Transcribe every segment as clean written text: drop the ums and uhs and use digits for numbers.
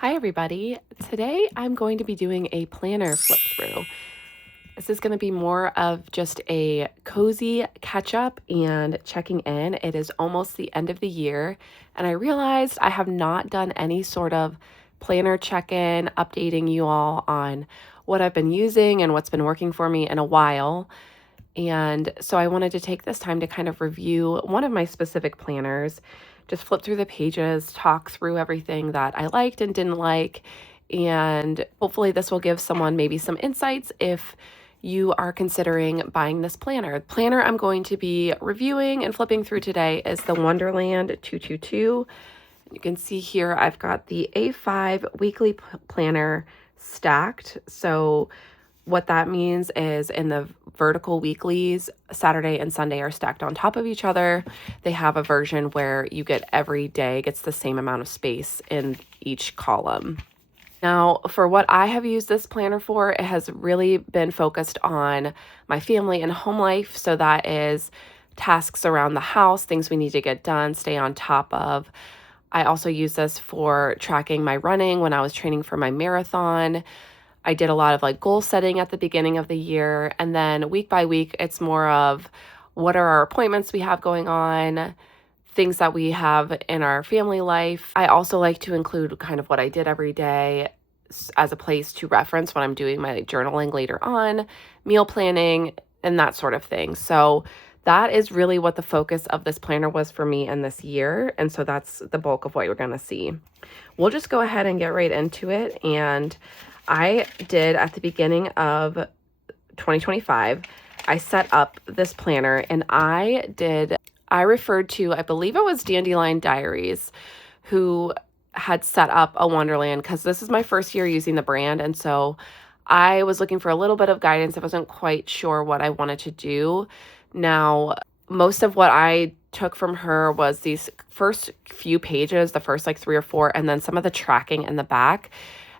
Hi, everybody. Today I'm going to be doing a planner flip through. This is going to be more of just a cozy catch up and checking in. It is almost the end of the year, and I realized I have not done any sort of planner check in, updating you all on what I've been using and what's been working for me in a while. And so I wanted to take this time to kind of review one of my specific planners, just flip through the pages, talk through everything that I liked and didn't like. And hopefully, this will give someone maybe some insights if you are considering buying this planner. The planner I'm going to be reviewing and flipping through today is the Wonderland222. You can see here I've got the A5 weekly planner stacked. So what that means is in the vertical weeklies, Saturday and Sunday are stacked on top of each other. They have a version where you get every day gets the same amount of space in each column. Now, for what I have used this planner for, it has really been focused on my family and home life. So that is tasks around the house, things we need to get done, stay on top of. I also use this for tracking my running when I was training for my marathon. I did a lot of like goal setting at the beginning of the year. And then week by week, it's more of what are our appointments we have going on, things that we have in our family life. I also like to include kind of what I did every day as a place to reference when I'm doing my journaling later on, meal planning, and that sort of thing. So that is really what the focus of this planner was for me in this year. And so that's the bulk of what you're going to see. We'll just go ahead and get right into it. And I did at the beginning of 2025, I set up this planner and I referred to, I believe it was Dandelion Diaries, who had set up a Wonderland because this is my first year using the brand. And so I was looking for a little bit of guidance. I wasn't quite sure what I wanted to do. Now, most of what I took from her was these first few pages, the first like 3 or 4, and then some of the tracking in the back.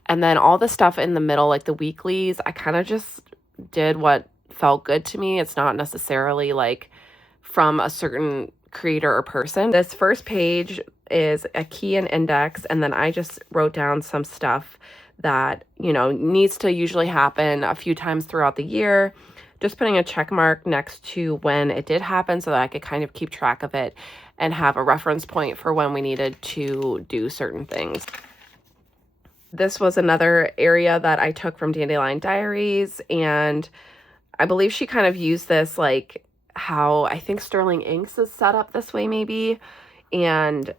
And then all the stuff in the middle, like the weeklies, I kind of just did what felt good to me. It's not necessarily like from a certain creator or person. This first page is a key and index, and then I just wrote down some stuff that, needs to usually happen a few times throughout the year. Just putting a check mark next to when it did happen so that I could kind of keep track of it and have a reference point for when we needed to do certain things. This was another area that I took from Dandelion Diaries, and I believe she kind of used this like how I think Sterling Inks is set up this way maybe, and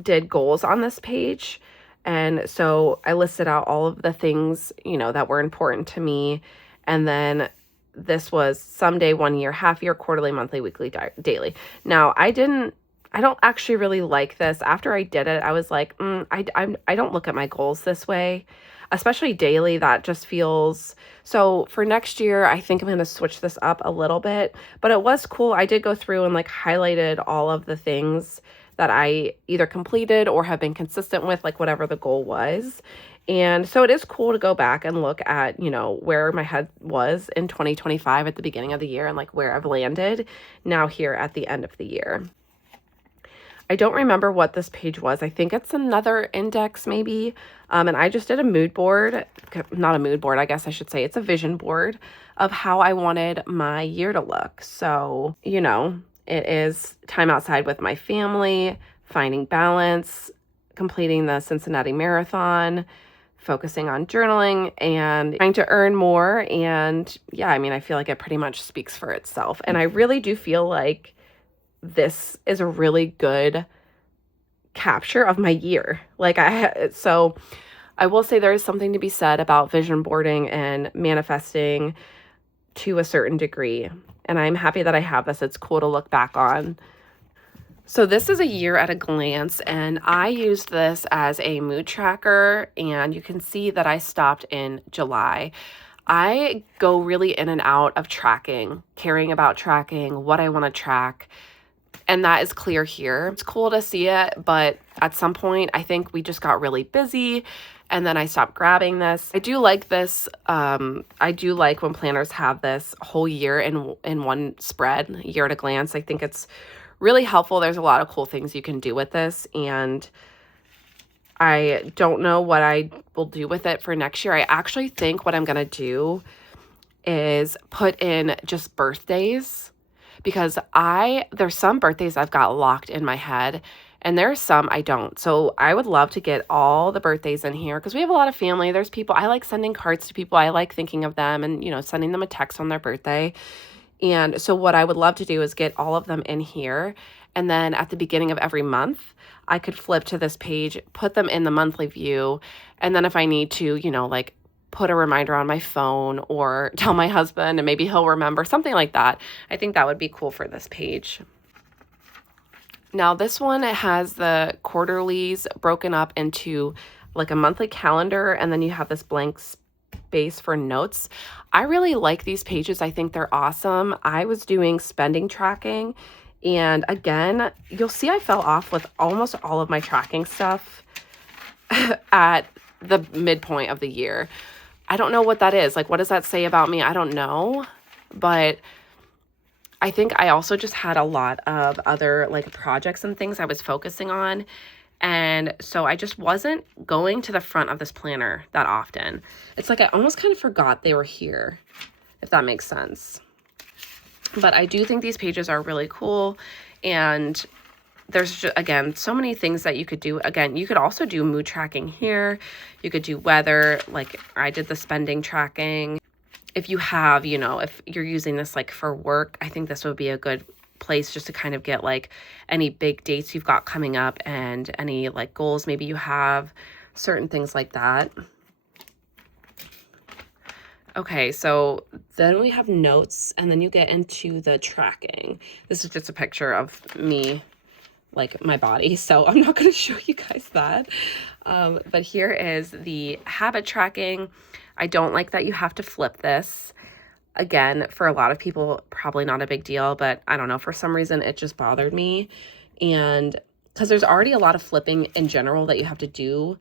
did goals on this page. And so I listed out all of the things, that were important to me. And then this was someday, 1 year, half year, quarterly, monthly, weekly, daily. Now, I don't actually really like this. After I did it, I was like, I don't look at my goals this way, especially daily. That just feels so. For next year, I think I'm going to switch this up a little bit, but it was cool. I did go through and like highlighted all of the things that I either completed or have been consistent with, like whatever the goal was. And so it is cool to go back and look at, where my head was in 2025 at the beginning of the year and like where I've landed now here at the end of the year. I don't remember what this page was. I think it's another index maybe. And I just did a mood board, not a mood board, I guess I should say. It's a vision board of how I wanted my year to look. So, it is time outside with my family, finding balance, completing the Cincinnati Marathon, focusing on journaling, and trying to earn more. And yeah, I feel like it pretty much speaks for itself. And I really do feel like this is a really good capture of my year. So I will say there is something to be said about vision boarding and manifesting to a certain degree. And I'm happy that I have this. It's cool to look back on. So this is a year at a glance, and I used this as a mood tracker, and you can see that I stopped in July. I go really in and out of tracking, caring about tracking, what I want to track. And that is clear here. It's cool to see it, but at some point, I think we just got really busy, and then I stopped grabbing this. I do like this. I do like when planners have this whole year in one spread, year at a glance. I think it's really helpful. There's a lot of cool things you can do with this, and I don't know what I will do with it for next year. I actually think what I'm going to do is put in just birthdays, because there's some birthdays I've got locked in my head and there's some I don't. So I would love to get all the birthdays in here because we have a lot of family. There's people, I like sending cards to people. I like thinking of them and, sending them a text on their birthday. And so what I would love to do is get all of them in here. And then at the beginning of every month, I could flip to this page, put them in the monthly view. And then if I need to, like put a reminder on my phone or tell my husband and maybe he'll remember, something like that. I think that would be cool for this page. Now this one, it has the quarterlies broken up into like a monthly calendar, and then you have this blank space for notes. I really like these pages. I think they're awesome. I was doing spending tracking, and again, you'll see I fell off with almost all of my tracking stuff at the midpoint of the year. I don't know what that is. Like, what does that say about me? I don't know. But I think I also just had a lot of other like projects and things I was focusing on. And so I just wasn't going to the front of this planner that often. It's like I almost kind of forgot they were here, if that makes sense. But I do think these pages are really cool. And there's just, again, so many things that you could do. Again, you could also do mood tracking here. You could do weather, like I did the spending tracking. If you have, if you're using this like for work, I think this would be a good place just to kind of get like any big dates you've got coming up and any like goals maybe you have, certain things like that. Okay, so then we have notes, and then you get into the tracking. This is just a picture of me, like my body, so I'm not going to show you guys that. But here is the habit tracking. I don't like that you have to flip this. Again, for a lot of people, probably not a big deal, but I don't know, for some reason it just bothered me. And because there's already a lot of flipping in general that you have to do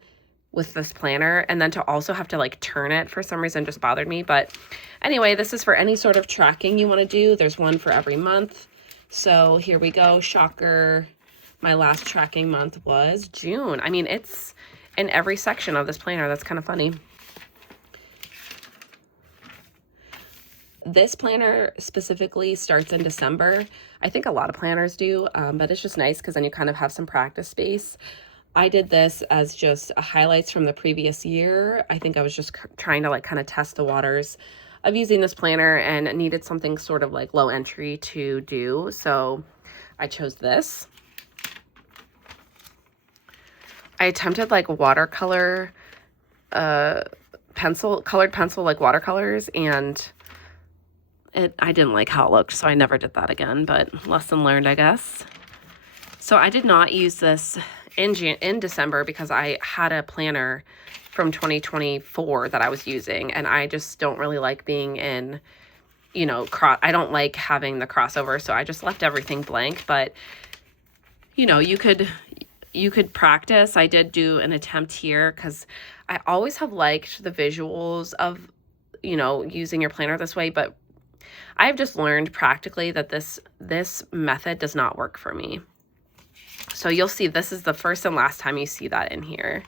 with this planner, and then to also have to like turn it for some reason just bothered me. But anyway, this is for any sort of tracking you want to do. There's one for every month. So here we go. Shocker. My last tracking month was June. I mean, it's in every section of this planner. That's kind of funny. This planner specifically starts in December. I think a lot of planners do, but it's just nice because then you kind of have some practice space. I did this as just highlights from the previous year. I think I was just trying to like kind of test the waters of using this planner and needed something sort of like low entry to do. So I chose this. I attempted like watercolor, colored pencil, like watercolors, and I didn't like how it looked, so I never did that again, but lesson learned, I guess. So I did not use this in December because I had a planner from 2024 that I was using, and I just don't really like being in, I don't like having the crossover, so I just left everything blank. But, you could practice. I did do an attempt here because I always have liked the visuals of, using your planner this way, but I've just learned practically that this method does not work for me. So you'll see this is the first and last time you see that in here.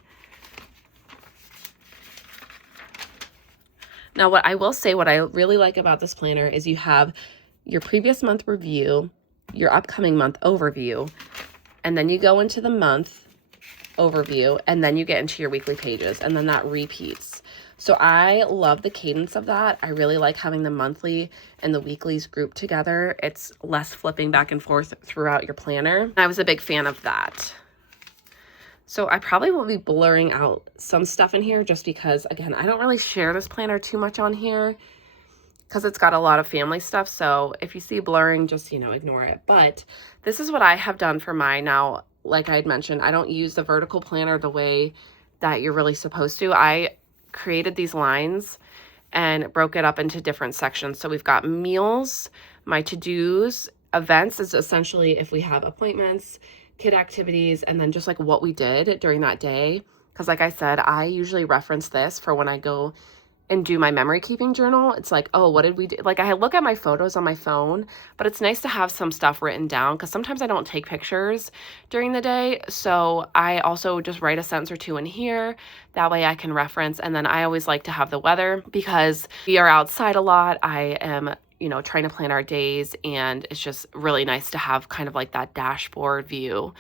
Now, what I will say, what I really like about this planner is you have your previous month review, your upcoming month overview, and then you go into the month overview, and then you get into your weekly pages, and then that repeats. So I love the cadence of that. I really like having the monthly and the weeklies grouped together. It's less flipping back and forth throughout your planner. I was a big fan of that. So I probably will be blurring out some stuff in here just because, again, I don't really share this planner too much on here because it's got a lot of family stuff. So if you see blurring, just, ignore it. But this is what I have done for mine. Now, like I had mentioned, I don't use the vertical planner the way that you're really supposed to. I created these lines and broke it up into different sections. So we've got meals, my to-dos, events is essentially if we have appointments, kid activities, and then just like what we did during that day. Because like I said, I usually reference this for when I go and do my memory keeping journal, it's like, oh, what did we do? Like I look at my photos on my phone, but it's nice to have some stuff written down because sometimes I don't take pictures during the day. So I also just write a sentence or two in here. That way I can reference. And then I always like to have the weather because we are outside a lot. I am, trying to plan our days, and it's just really nice to have kind of like that dashboard view.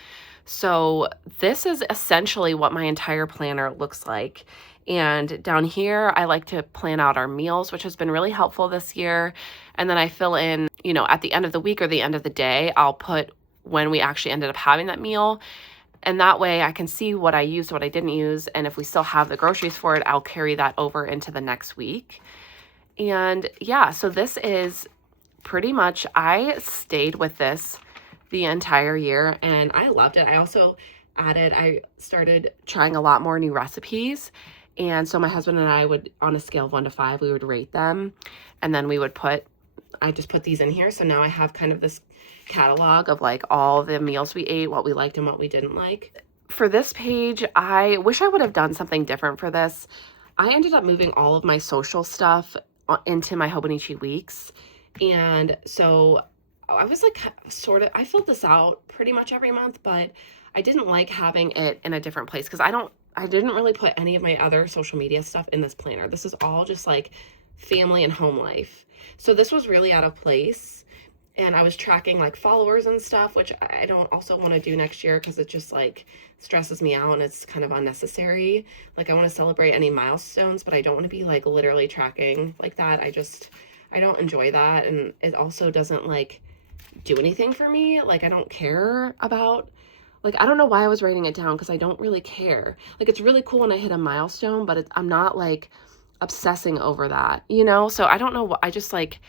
So this is essentially what my entire planner looks like. And down here, I like to plan out our meals, which has been really helpful this year. And then I fill in, at the end of the week or the end of the day, I'll put when we actually ended up having that meal. And that way I can see what I used, what I didn't use. And if we still have the groceries for it, I'll carry that over into the next week. And yeah, so this is pretty much, I stayed with this the entire year and I loved it. I started trying a lot more new recipes. And so my husband and I would, on a scale of 1 to 5, we would rate them. And then I just put these in here. So now I have kind of this catalog of like all the meals we ate, what we liked and what we didn't like. For this page, I wish I would have done something different for this. I ended up moving all of my social stuff into my Hobonichi weeks. And so I was like, I filled this out pretty much every month, but I didn't like having it in a different place because I didn't really put any of my other social media stuff in this planner. This is all just like family and home life. So this was really out of place. And I was tracking like followers and stuff, which I don't also want to do next year because it just like stresses me out and it's kind of unnecessary. Like I want to celebrate any milestones, but I don't want to be like literally tracking like that. I don't enjoy that. And it also doesn't like do anything for me. Like I don't care about, like, I don't know why I was writing it down because I don't really care. Like it's really cool when I hit a milestone, but I'm not like obsessing over that, So I don't know what, I just like,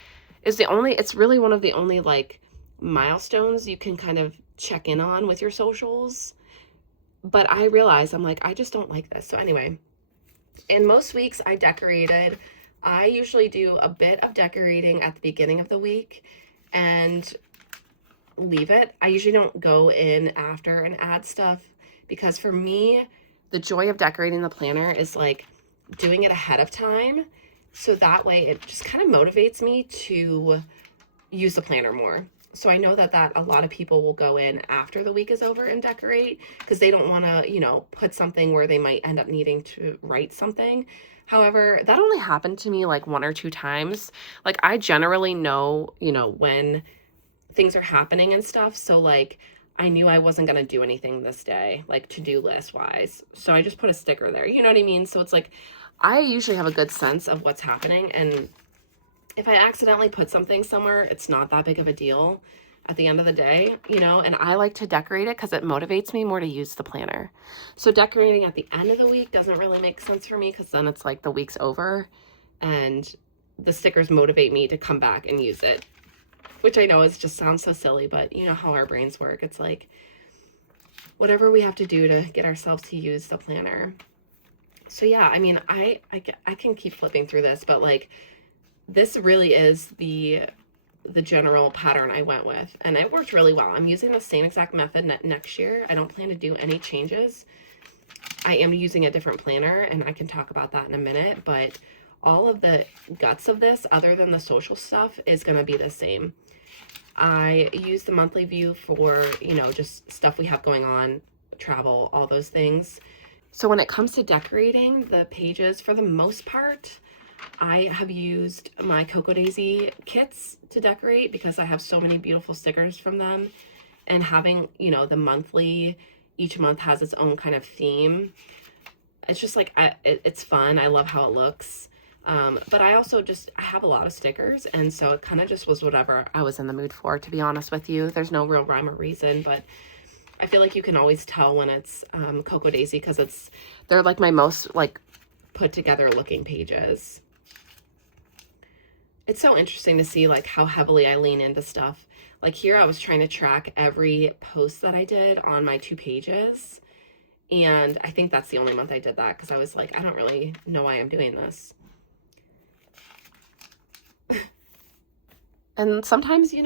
it's really one of the only like milestones you can kind of check in on with your socials. But I realized I'm like, I just don't like this. So anyway, in most weeks I decorated. I usually do a bit of decorating at the beginning of the week and leave it. I usually don't go in after and add stuff because for me, the joy of decorating the planner is like doing it ahead of time. So that way it just kind of motivates me to use the planner more. So I know that a lot of people will go in after the week is over and decorate because they don't want to, put something where they might end up needing to write something. However, that only happened to me like 1 or 2 times. Like I generally know, when things are happening and stuff. So like I knew I wasn't going to do anything this day, like to-do list wise. So I just put a sticker there. You know what I mean? So it's like I usually have a good sense of what's happening. And if I accidentally put something somewhere, it's not that big of a deal at the end of the day, and I like to decorate it because it motivates me more to use the planner. So decorating at the end of the week doesn't really make sense for me because then it's like the week's over and the stickers motivate me to come back and use it, which I know just sounds so silly, but you know how our brains work. It's like whatever we have to do to get ourselves to use the planner. So yeah, I mean, I can keep flipping through this, but like this really is the general pattern I went with, and it worked really well. I'm using the same exact method next year. I don't plan to do any changes. I am using a different planner, and I can talk about that in a minute, but all of the guts of this, other than the social stuff, is going to be the same. I use the monthly view for, just stuff we have going on, travel, all those things. So when it comes to decorating the pages, for the most part, I have used my Cocoa Daisy kits to decorate because I have so many beautiful stickers from them. And having, the monthly, each month has its own kind of theme. It's just like, it's fun. I love how it looks. But I also I have a lot of stickers. And so it kind of just was whatever I was in the mood for, to be honest with you. There's no real rhyme or reason, but I feel like you can always tell when it's Cocoa Daisy because they're like my most like put together looking pages. It's so interesting to see like how heavily I lean into stuff. Like here I was trying to track every post that I did on my 2 pages. And I think that's the only month I did that because I was like, I don't really know why I'm doing this. And sometimes, you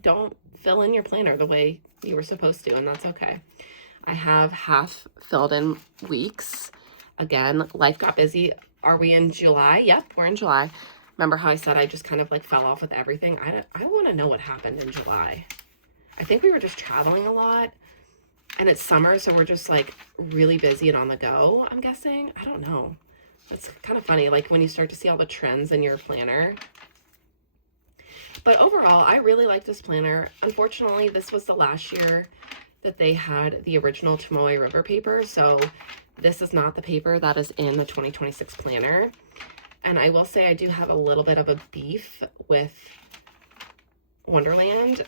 don't fill in your planner the way you were supposed to, and that's okay. I have half filled in weeks. Again, life got busy. Are we in July? Yep, we're in July. Remember how I said I just kind of like fell off with everything? I want to know what happened in July. I think we were just traveling a lot, and it's summer, so we're just like really busy and on the go, I'm guessing. I don't know. It's kind of funny, like when you start to see all the trends in your planner. But overall, I really like this planner. Unfortunately, this was the last year that they had the original Tomoe River paper, so this is not the paper that is in the 2026 planner. And I will say I do have a little bit of a beef with Wonderland.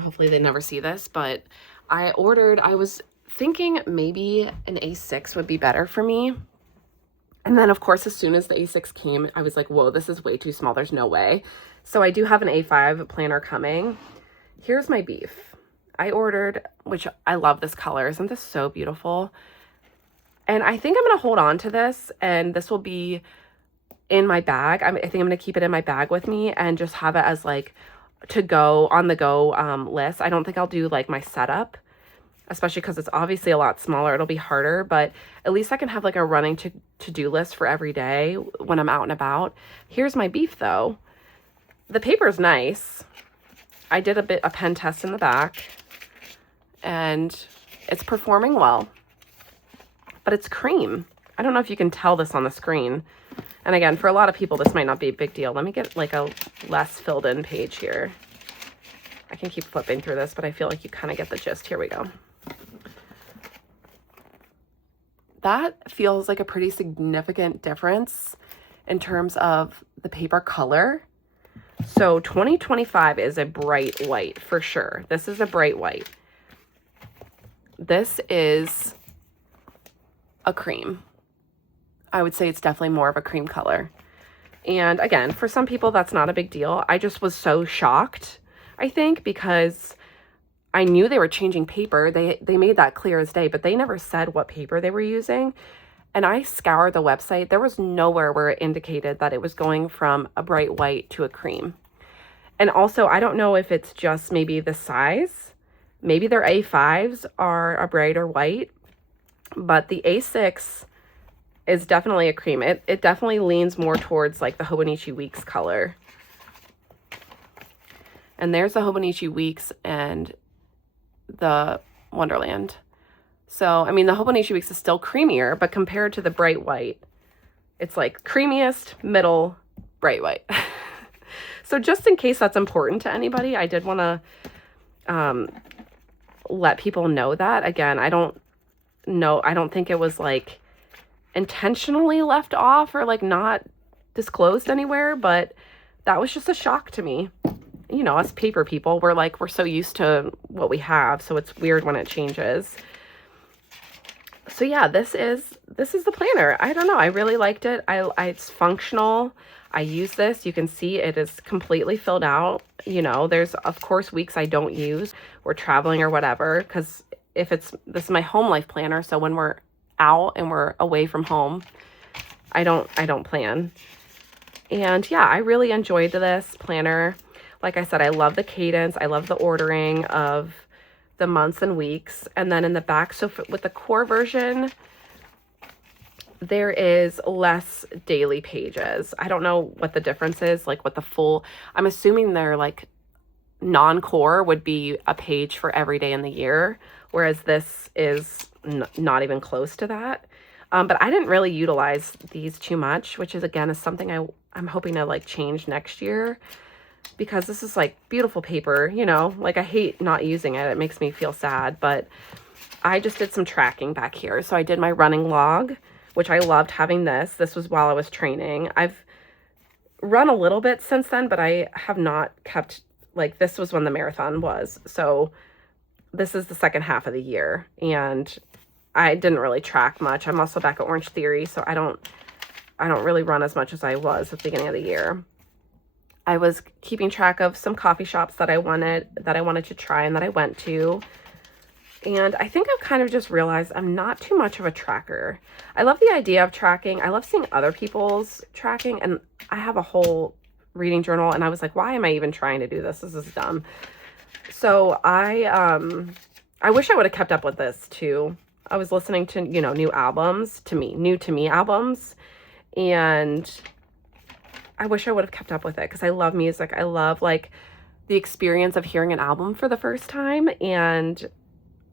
Hopefully they never see this, but I was thinking maybe an A6 would be better for me. And then, of course, as soon as the A6 came, I was like, whoa, this is way too small. There's no way. So I do have an A5 planner coming. Here's my beef. I ordered, which I love this color. Isn't this so beautiful? And I think I'm going to hold on to this, and this will be in my bag. I think I'm going to keep it in my bag with me and just have it as like to go on the go list. I don't think I'll do like my setup, especially because it's obviously a lot smaller. It'll be harder, but at least I can have like a running to-do list for every day when I'm out and about. Here's my beef though. The paper's nice. I did a pen test in the back, and it's performing well, but it's cream. I don't know if you can tell this on the screen. And again, for a lot of people, this might not be a big deal. Let me get like a less filled in page here. I can keep flipping through this, but I feel like you kind of get the gist. Here we go. That feels like a pretty significant difference in terms of the paper color. So 2025 is a bright white for sure. This is a bright white. This is a cream. I would say it's definitely more of a cream color. And again, for some people, that's not a big deal. I just was so shocked, I think, because I knew they were changing paper. They made that clear as day, but they never said what paper they were using. And I scoured the website. There was nowhere where it indicated that it was going from a bright white to a cream. And also, I don't know if it's just maybe the size. Maybe their A5s are a brighter white, but the A6 is definitely a cream. It definitely leans more towards like the Hobonichi Weeks color. And there's the Hobonichi Weeks and the Wonderland. So, I mean, the Hobonichi Weeks is still creamier, but compared to the bright white, it's like creamiest, middle, bright white. So just in case that's important to anybody, I did want to let people know that. Again, I don't think it was like intentionally left off or like not disclosed anywhere, but that was just a shock to me. You know, us paper people, we're so used to what we have, so it's weird when it changes. So yeah, this is the planner. I don't know, I really liked it. It's functional. I use this. You can see it is completely filled out. You know, there's of course weeks I don't use. We're traveling or whatever, because this is my home life planner, so when we're out and we're away from home, I don't plan. And yeah, I really enjoyed this planner. Like I said, I love the cadence. I love the ordering of the months and weeks. And then in the back, so with the core version, there is less daily pages. I don't know what the difference is, like what the full, I'm assuming they're like non-core would be a page for every day in the year, whereas this is not even close to that. But I didn't really utilize these too much, which is again is something I'm hoping to like change next year, because this is like beautiful paper, you know, like I hate not using it. It makes me feel sad, but I just did some tracking back here. So I did my running log, which I loved having this. This was while I was training. I've run a little bit since then, but I have not kept, like this was when the marathon was. So this is the second half of the year and I didn't really track much. I'm also back at Orange Theory, so I don't really run as much as I was at the beginning of the year. I was keeping track of some coffee shops that I wanted to try and that I went to. And I think I've kind of just realized I'm not too much of a tracker. I love the idea of tracking. I love seeing other people's tracking, and I have a whole reading journal and I was like, why am I even trying to do this? This is dumb. So I wish I would have kept up with this too. I was listening to, you know, new to me albums, and I wish I would have kept up with it because I love music. I love like the experience of hearing an album for the first time, and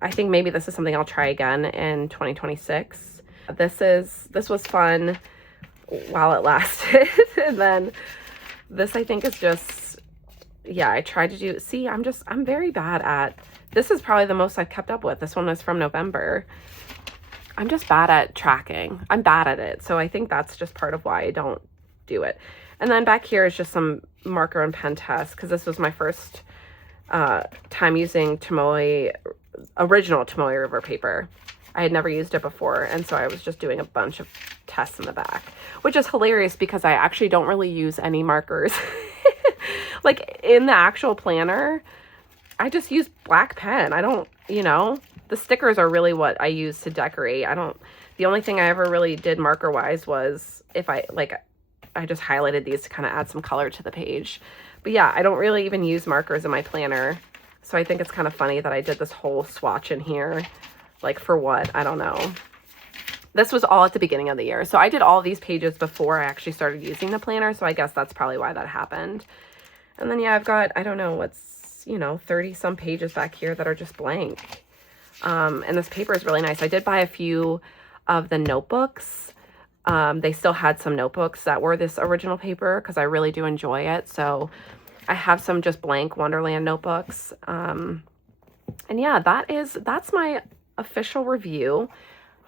I think maybe this is something I'll try again in 2026. This was fun while it lasted. And then this I think is just, yeah, I tried to do, see, I'm very bad at, this is probably the most I've kept up with. This one was from November. I'm just bad at tracking. I'm bad at it. So I think that's just part of why I don't do it. And then back here is just some marker and pen tests, because this was my first time using Tomoe, original Tomoe River paper. I had never used it before, and so I was just doing a bunch of tests in the back, which is hilarious because I actually don't really use any markers. Like in the actual planner, I just use black pen. I don't, you know, the stickers are really what I use to decorate. The only thing I ever really did marker wise was if I just highlighted these to kind of add some color to the page. But yeah, I don't really even use markers in my planner. So I think it's kind of funny that I did this whole swatch in here. Like for what? I don't know. This was all at the beginning of the year. So I did all these pages before I actually started using the planner. So I guess that's probably why that happened. And then, yeah, I've got, I don't know, what's, 30 some pages back here that are just blank. And this paper is really nice. I did buy a few of the notebooks. They still had some notebooks that were this original paper because I really do enjoy it. So I have some just blank Wonderland notebooks. And yeah, that's my official review.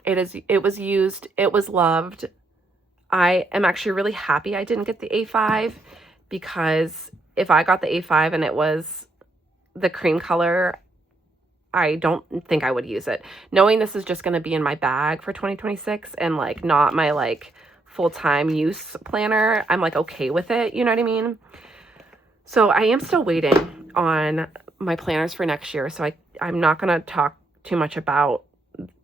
It was used, it was loved. I am actually really happy I didn't get the A5, because if I got the A5 and it was the cream color, I don't think I would use it. Knowing this is just going to be in my bag for 2026 and like not my like full-time use planner, I'm like okay with it, you know what I mean? So I am still waiting on my planners for next year, so I'm not going to talk too much about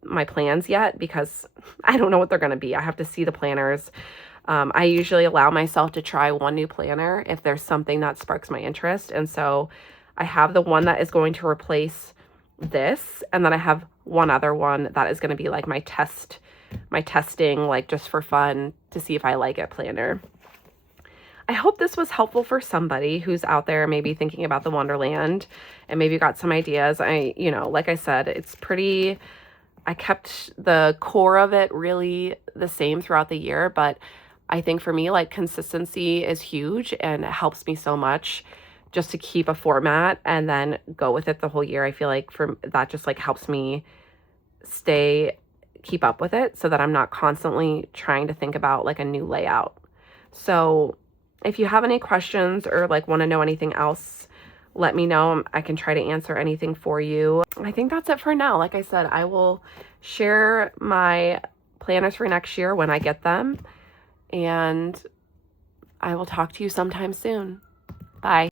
my plans yet because I don't know what they're going to be. I have to see the planners. I usually allow myself to try one new planner if there's something that sparks my interest. And so I have the one that is going to replace this. And then I have one other one that is going to be like my testing, like just for fun to see if I like it planner. I hope this was helpful for somebody who's out there maybe thinking about the Wonderland and maybe got some ideas. Like I said, I kept the core of it really the same throughout the year, but I think for me, like consistency is huge and it helps me so much just to keep a format and then go with it the whole year. I feel like that just like helps me keep up with it so that I'm not constantly trying to think about like a new layout. So if you have any questions or like want to know anything else, let me know. I can try to answer anything for you. I think that's it for now. Like I said, I will share my planners for next year when I get them, and I will talk to you sometime soon. Bye.